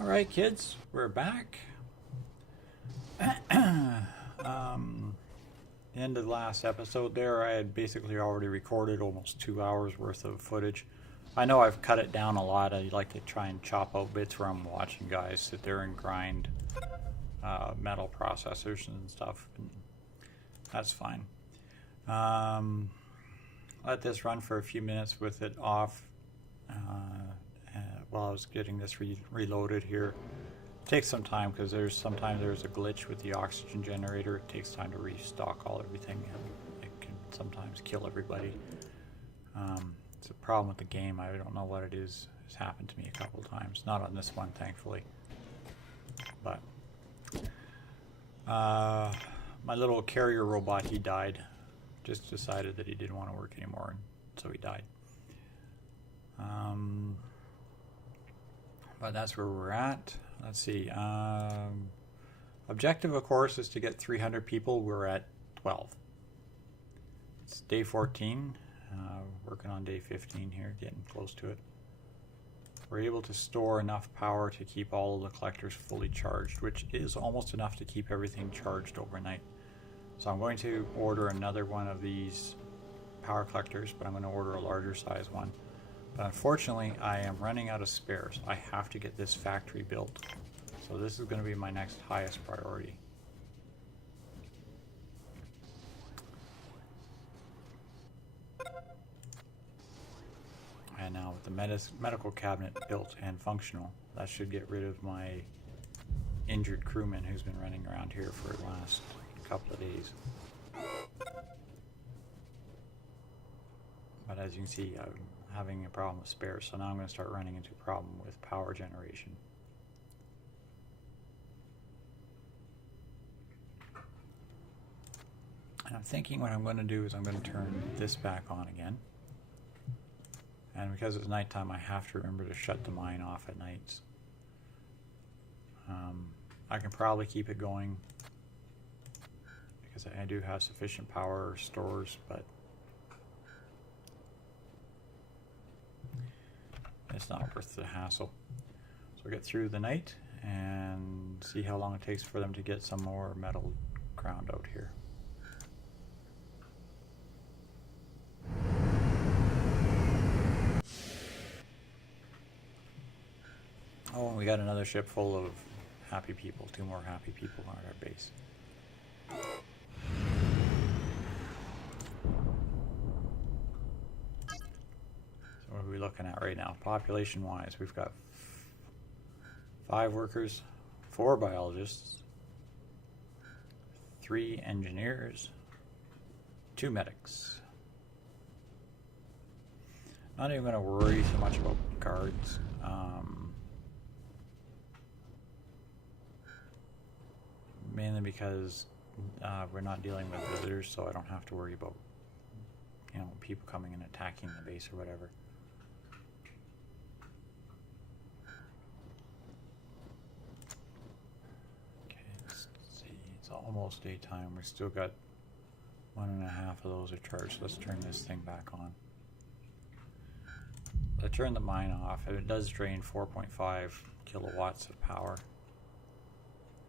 All right, kids, we're back. End of the last episode there, I had basically already recorded almost 2 hours worth of footage. I know I've cut it down a lot. I like to try and chop out bits where I'm watching guys sit there and grind metal processors and stuff. And that's fine. Let this run for a few minutes with it off while I was getting this reloaded here. It takes some time because sometimes there's a glitch with the oxygen generator. It takes time to restock everything, and it can sometimes kill everybody. It's a problem with the game. I don't know what it is. It's happened to me a couple times. Not on this one, thankfully. But my little carrier robot, he died. Just decided that he didn't want to work anymore, and so he died. But that's where we're at. Let's see. Objective, of course, is to get 300 people. We're at 12. It's day 14. Working on day 15 here, getting close to it. We're able to store enough power to keep all of the collectors fully charged, which is almost enough to keep everything charged overnight. So I'm going to order another one of these power collectors, but I'm going to order a larger size one. But unfortunately, I am running out of spares. I have to get this factory built. So this is going to be my next highest priority. And now with the medical cabinet built and functional, that should get rid of my injured crewman who's been running around here for the last couple of days. But as you can see, I'm having a problem with spares, so now I'm going to start running into a problem with power generation. And I'm thinking what I'm going to do is I'm going to turn this back on again. And because it's nighttime, I have to remember to shut the mine off at nights. I can probably keep it going because I do have sufficient power stores, but it's not worth the hassle. So we'll get through the night and see how long it takes for them to get some more metal ground out here. Oh, and we got another ship full of happy people. 2 more happy people on our base. So what are we looking at right now? Population wise, we've got 5 workers, 4 biologists, 3 engineers, 2 medics. Not even going to worry so much about guards. Mainly because we're not dealing with visitors, so I don't have to worry about, people coming and attacking the base or whatever. Okay, let's see. It's almost daytime. We still got 1.5 of those are charged. Let's turn this thing back on. I turned the mine off, and it does drain 4.5 kilowatts of power.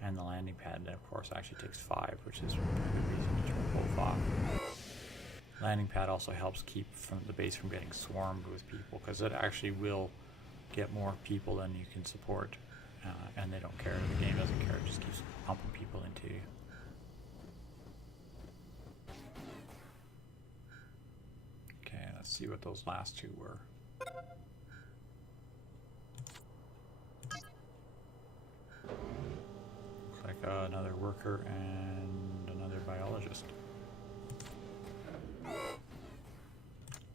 And the landing pad, of course, actually takes 5, which is a good reason to turn both off. Landing pad also helps keep the base from getting swarmed with people, because it actually will get more people than you can support, and they don't care. The game doesn't care; it just keeps pumping people into you. Okay, let's see what those last 2 were. Another worker and another biologist.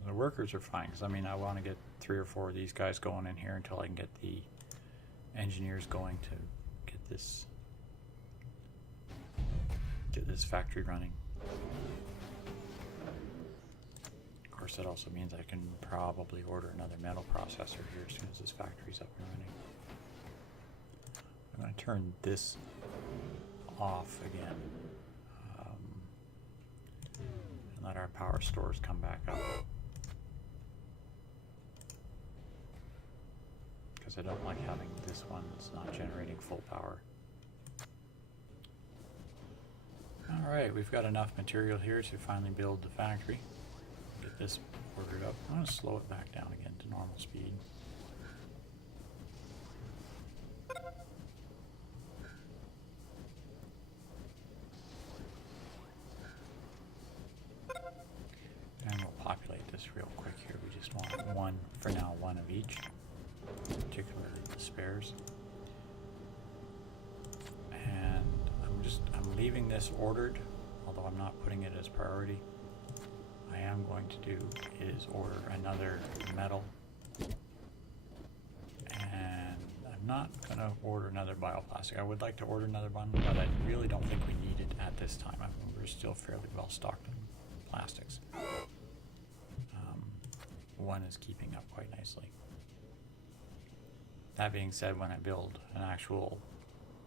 The workers are fine because I want to get 3 or 4 of these guys going in here until I can get the engineers going to get this factory running. Of course, that also means I can probably order another metal processor here as soon as this factory's up and running. I'm going to turn this off again and let our power stores come back up, because I don't like having this one that's not generating full power. Alright, we've got enough material here to finally build the factory. Get this ordered up. I'm going to slow it back down again to normal speed. And we'll populate this real quick here. We just want one, for now, one of each, particularly the spares. And I'm leaving this ordered, although I'm not putting it as priority. I am going to do is order another metal, and I'm not going to order another bioplastic. I would like to order another one, but I really don't think we need it at this time. I mean, we're still fairly well stocked in plastics. One is keeping up quite nicely. That being said, when I build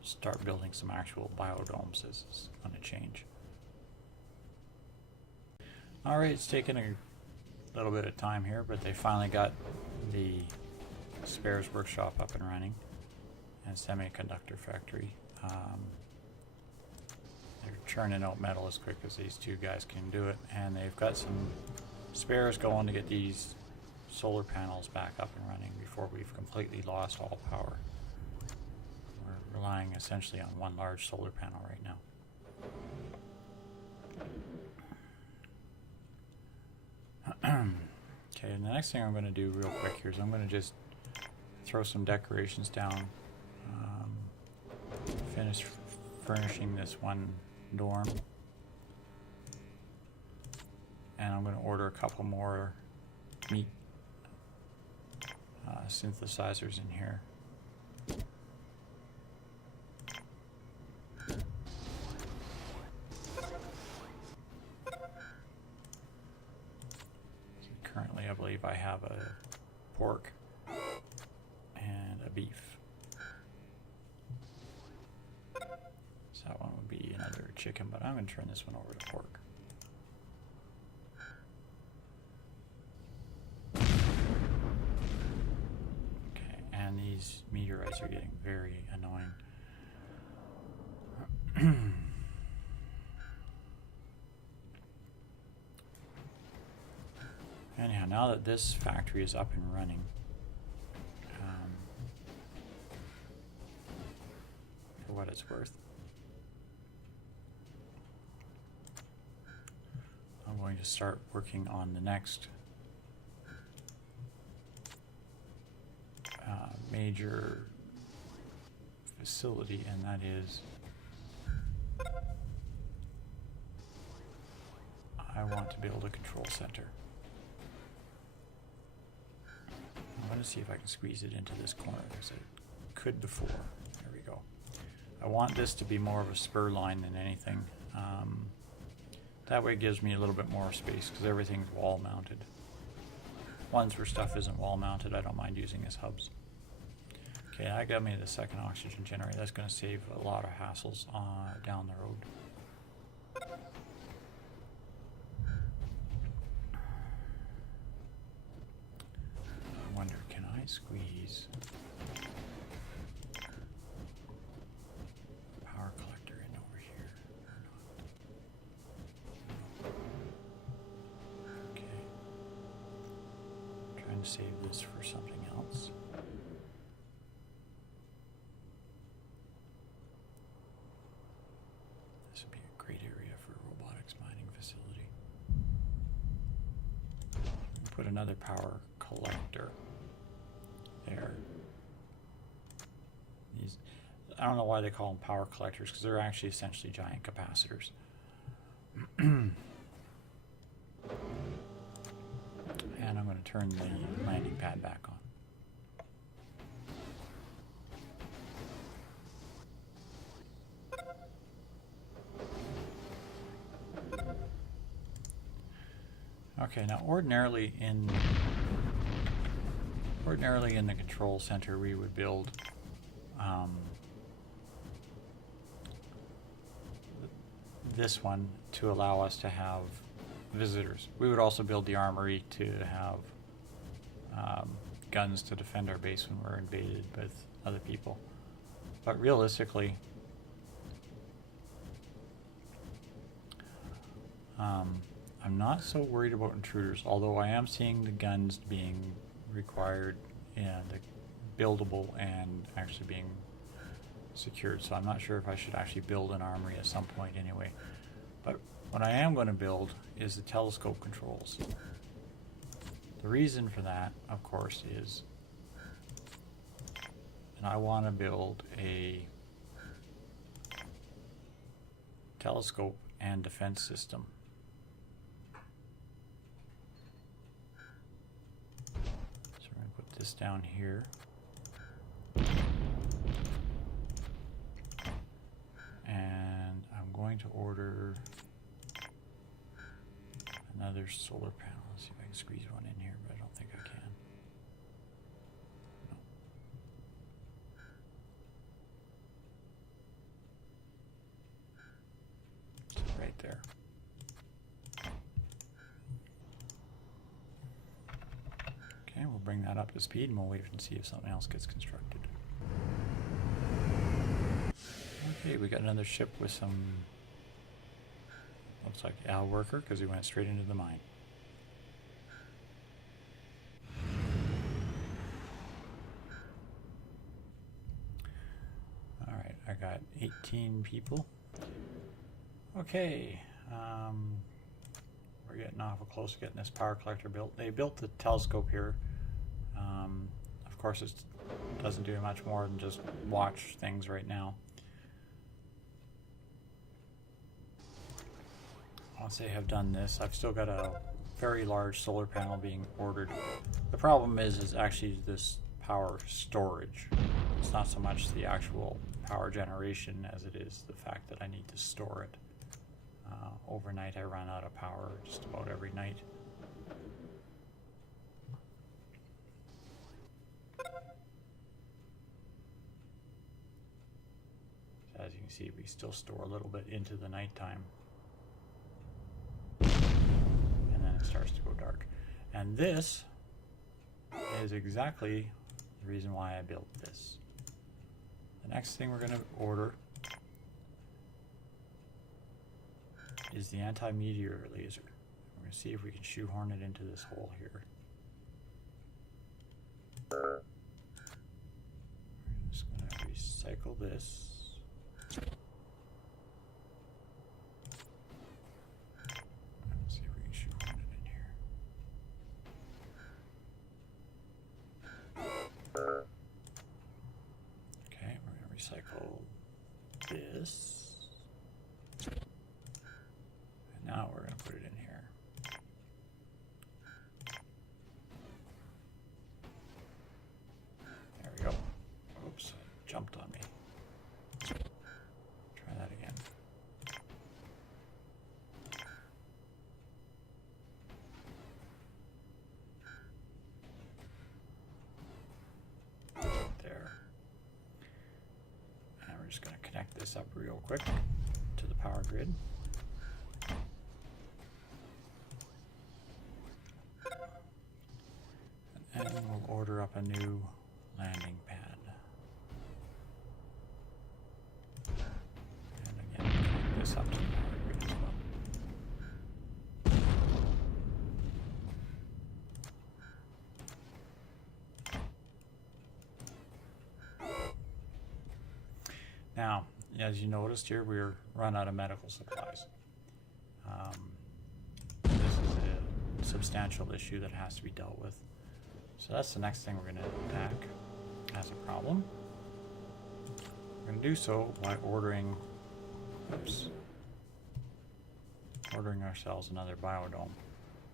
start building some actual biodomes, this is going to change. Alright, it's taken a little bit of time here, but they finally got the spares workshop up and running and semiconductor factory. They're churning out metal as quick as these two guys can do it, and they've got some spares going to get these solar panels back up and running before we've completely lost all power. We're relying essentially on one large solar panel right now. Okay, and the next thing I'm going to do real quick here is I'm going to just throw some decorations down, finish furnishing this one dorm, and I'm going to order a couple more meat synthesizers in here. Currently, I believe I have a pork and a beef. So that one would be another chicken, but I'm going to turn this one over to pork. Okay, and these meteorites are getting very annoying. Anyhow, now that this factory is up and running, for what it's worth, I'm going to start working on the next major facility, and that is I want to build a control center. I'm going to see if I can squeeze it into this corner as I could before. There we go. I want this to be more of a spur line than anything. That way it gives me a little bit more space because everything's wall mounted. Ones where stuff isn't wall mounted, I don't mind using as hubs. Okay, that got me the second oxygen generator. That's going to save a lot of hassles down the road. I wonder, can I squeeze a power collector in over here or not? Okay. Trying to save this for something else. This would be a great area for a robotics mining facility. Put another power collector there. These, I don't know why they call them power collectors, because they're actually essentially giant capacitors. And I'm going to turn the landing pad back on. Okay, now ordinarily in the control center we would build this one to allow us to have visitors. We would also build the armory to have guns to defend our base when we're invaded with other people. But realistically, I'm not so worried about intruders, although I am seeing the guns being required and buildable and actually being secured. So I'm not sure if I should actually build an armory at some point anyway. But what I am going to build is the telescope controls. The reason for that, of course, is and I want to build a telescope and defense system. So we're going to put this down here. And I'm going to order another solar panel. Let's see if I can squeeze one in here, but I don't think I can. No. It's right there. Okay, we'll bring that up to speed and we'll wait and see if something else gets constructed. Okay, we got another ship with some, looks like Al worker, because he went straight into the mine. Alright, I got 18 people. Okay, we're getting awful close to getting this power collector built. They built the telescope here. Of course, it doesn't do much more than just watch things right now. Once they have done this, I've still got a very large solar panel being ordered. The problem is actually this power storage. It's not so much the actual power generation as it is the fact that I need to store it. Overnight I run out of power just about every night. As you can see, we still store a little bit into the nighttime. And then it starts to go dark. And this is exactly the reason why I built this. The next thing we're going to order is the anti-meteor laser. We're going to see if we can shoehorn it into this hole here. We're just going to recycle this. Let's see if we can shoehorn it in here. Okay, we're going to recycle this. And now we're going to put it in here. There we go. Oops, it jumped on me. Try that again. There. And we're just going to connect this up real quick to the power grid. And then we'll order up a new landing pad. And again, connect this up to the power grid as well. Now, as you noticed here, we're run out of medical supplies. This is a substantial issue that has to be dealt with. So that's the next thing we're going to attack as a problem. We're going to do so by ordering ourselves another biodome.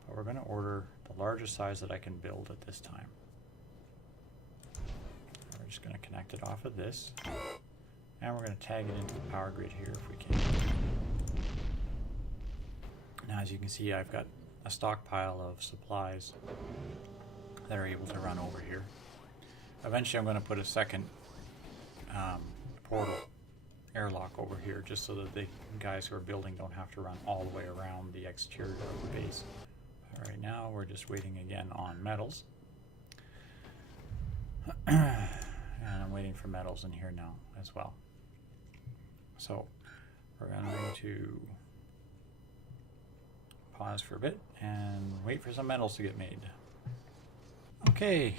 But we're going to order the largest size that I can build at this time. We're just going to connect it off of this. And we're going to tag it into the power grid here if we can. Now as you can see, I've got a stockpile of supplies that are able to run over here. Eventually I'm going to put a second portal airlock over here just so that the guys who are building don't have to run all the way around the exterior of the base. All right, now we're just waiting again on metals. And I'm waiting for metals in here now as well. So we're going to pause for a bit and wait for some metals to get made. Okay,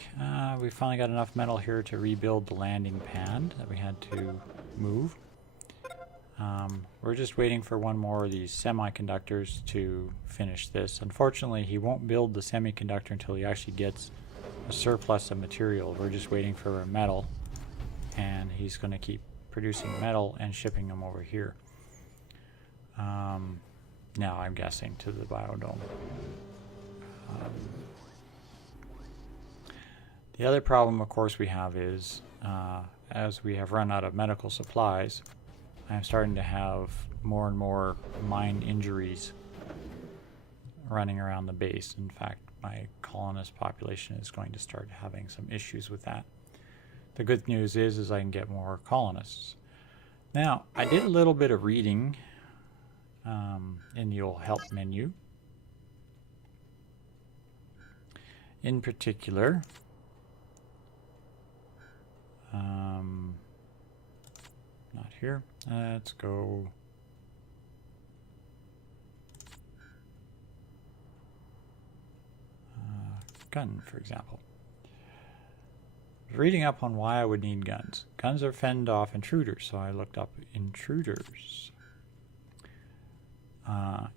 we finally got enough metal here to rebuild the landing pad that we had to move. We're just waiting for one more of these semiconductors to finish this. Unfortunately, he won't build the semiconductor until he actually gets a surplus of material. We're just waiting for a metal, and he's going to keep producing metal and shipping them over here. Now I'm guessing to the biodome. The other problem, of course, we have is as we have run out of medical supplies, I'm starting to have more and more mine injuries running around the base. In fact, my colonist population is going to start having some issues with that. The good news is I can get more colonists. Now, I did a little bit of reading in the old help menu. In particular, not here. Let's go. Gun, for example. Reading up on why I would need guns. Guns are fend off intruders, so I looked up intruders.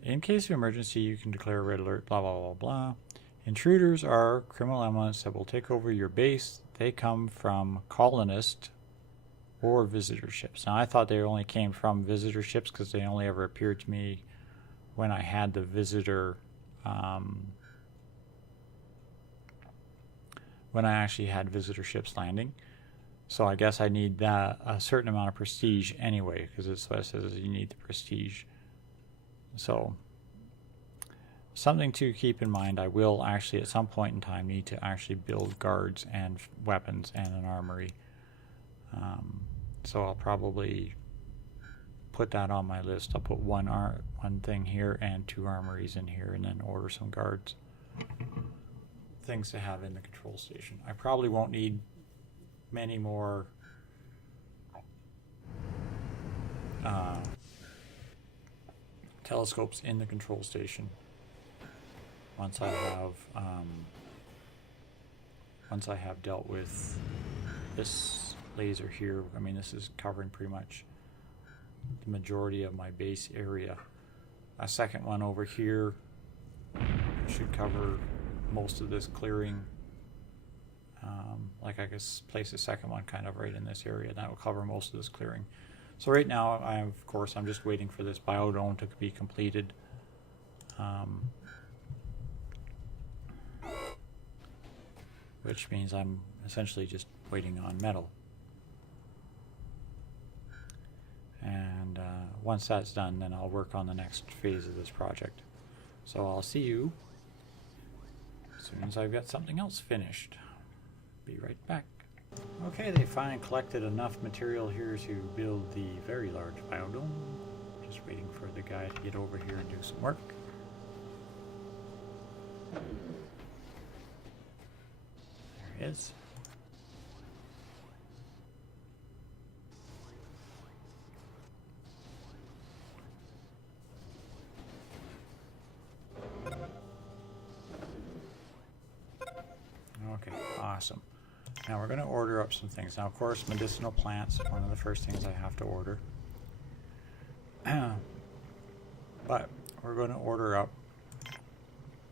In case of emergency, you can declare a red alert, blah, blah, blah, blah. Intruders are criminal elements that will take over your base. They come from colonist or visitor ships. Now, I thought they only came from visitor ships because they only ever appeared to me when I had the visitor, when I actually had visitor ships landing. So I guess I need that a certain amount of prestige anyway, because it's what it says you need the prestige. So something to keep in mind, I will actually at some point in time need to actually build guards and weapons and an armory. So I'll probably put that on my list. I'll put one thing here and 2 armories in here, and then order some guards. Things to have in the control station. I probably won't need many more telescopes in the control station once I have dealt with this laser here. I mean, this is covering pretty much the majority of my base area. A second one over here should cover most of this clearing. Like I could place a second one kind of right in this area. That will cover most of this clearing. So right now, of course, I'm just waiting for this biodome to be completed. Which means I'm essentially just waiting on metal. And once that's done, then I'll work on the next phase of this project. So I'll see you as soon as I've got something else finished. Be right back. Okay, they finally collected enough material here to build the very large biodome. Just waiting for the guy to get over here and do some work. There he is. Okay, awesome. Now we're going to order up some things. Now, of course, medicinal plants, one of the first things I have to order. But we're going to order up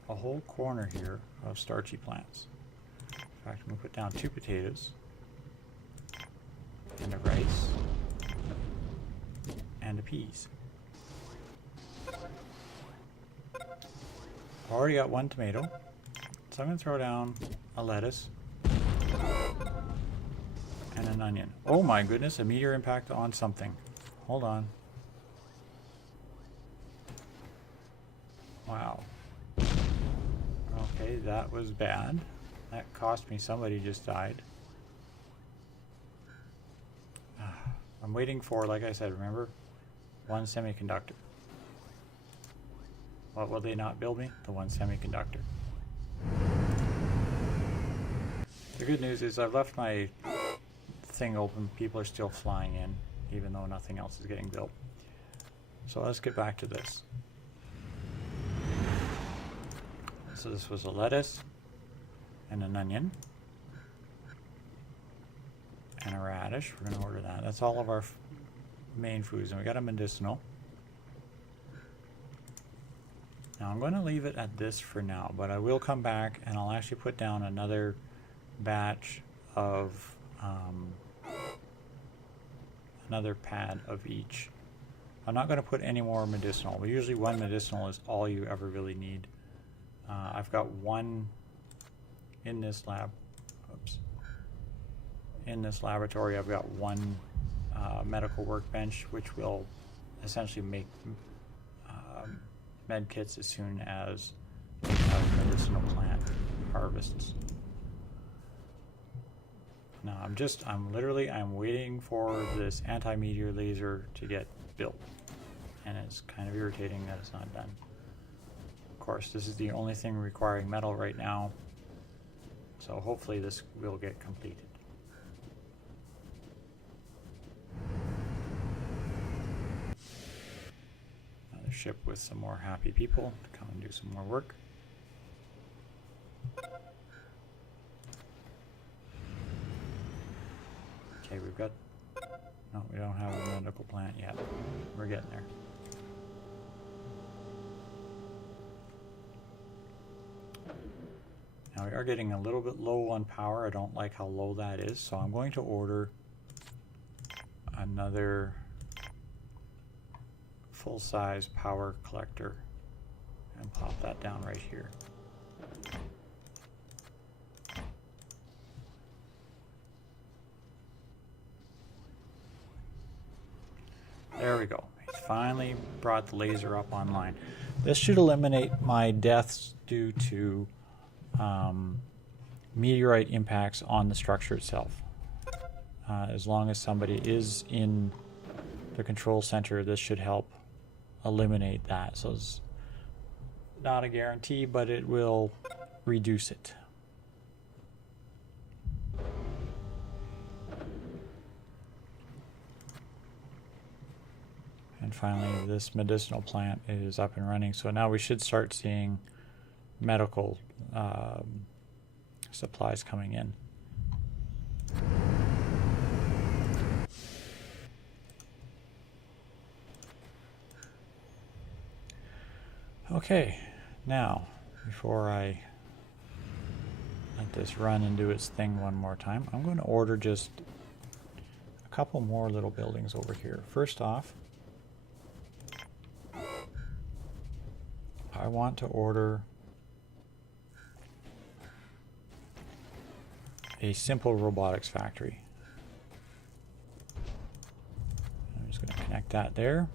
a whole corner here of starchy plants. In fact, I'm going to put down 2 potatoes, and a rice, and a peas. Already got 1 tomato, so I'm going to throw down a lettuce and an onion. Oh my goodness, a meteor impact on something. Hold on. Wow. Okay, that was bad. That cost me, somebody just died. I'm waiting for, like I said, remember, 1 semiconductor. What will they not build me? The 1 semiconductor. The good news is I've left my thing open. People are still flying in, even though nothing else is getting built. So let's get back to this. So this was a lettuce and an onion and a radish. We're going to order that. That's all of our main foods, and we got a medicinal. Now I'm going to leave it at this for now, but I will come back and I'll actually put down another batch of another pad of each. I'm not going to put any more medicinal, but usually one medicinal is all you ever really need. I've got one in this lab. Oops. In this laboratory, I've got one medical workbench, which will essentially make med kits as soon as we have medicinal plant harvests. Now I'm waiting for this anti-meteor laser to get built, and it's kind of irritating that it's not done. Of course, this is the only thing requiring metal right now, so hopefully this will get completed. Another ship with some more happy people to come and do some more work. Okay, no, we don't have a medical plant yet. We're getting there. Now we are getting a little bit low on power. I don't like how low that is, so I'm going to order another full-size power collector and pop that down right here. There we go. He's finally brought the laser up online. This should eliminate my deaths due to meteorite impacts on the structure itself. As long as somebody is in the control center, this should help eliminate that. So it's not a guarantee, but it will reduce it. And finally, this medicinal plant is up and running. So now we should start seeing medical supplies coming in. Okay, now before I let this run and do its thing one more time, I'm going to order just a couple more little buildings over here. First off, I want to order a simple robotics factory. I'm just going to connect that there.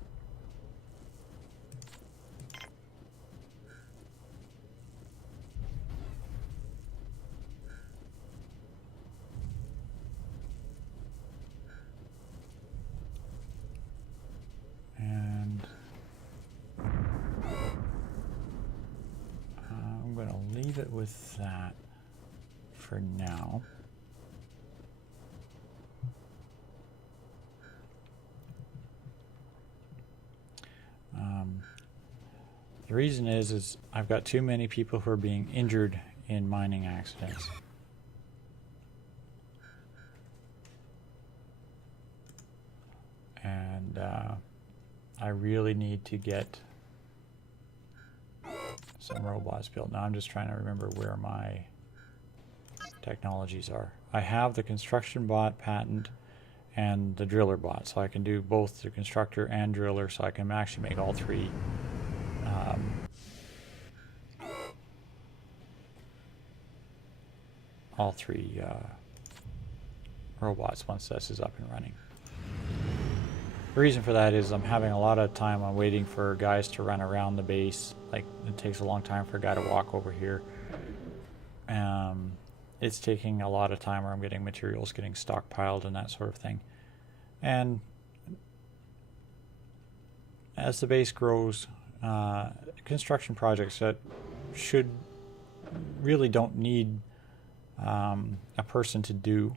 And I'm going to leave it with that for now. The reason is I've got too many people who are being injured in mining accidents. And I really need to get some robots built. Now I'm just trying to remember where my technologies are. I have the construction bot patent and the driller bot, so I can do both the constructor and driller, so I can actually make all three robots once this is up and running. The reason for that is I'm having a lot of time on waiting for guys to run around the base. Like, it takes a long time for a guy to walk over here. It's taking a lot of time where I'm getting materials getting stockpiled and that sort of thing. And as the base grows, construction projects that really don't need a person to do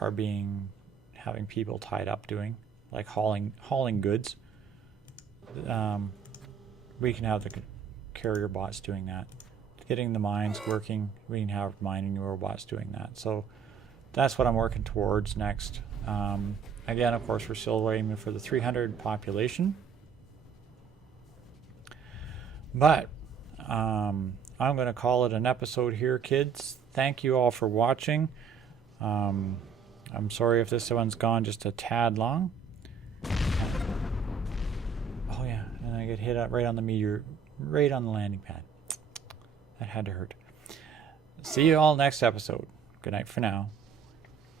are having people tied up doing, like hauling goods. We can have the carrier bots doing that. Getting the mines working, we can have mining robots doing that. So that's what I'm working towards next. Again, of course, we're still aiming for the 300 population. But I'm going to call it an episode here, kids. Thank you all for watching. I'm sorry if this one's gone just a tad long. Oh yeah, and I get hit up right on the meteor, right on the landing pad. That had to hurt. See you all next episode. Good night for now.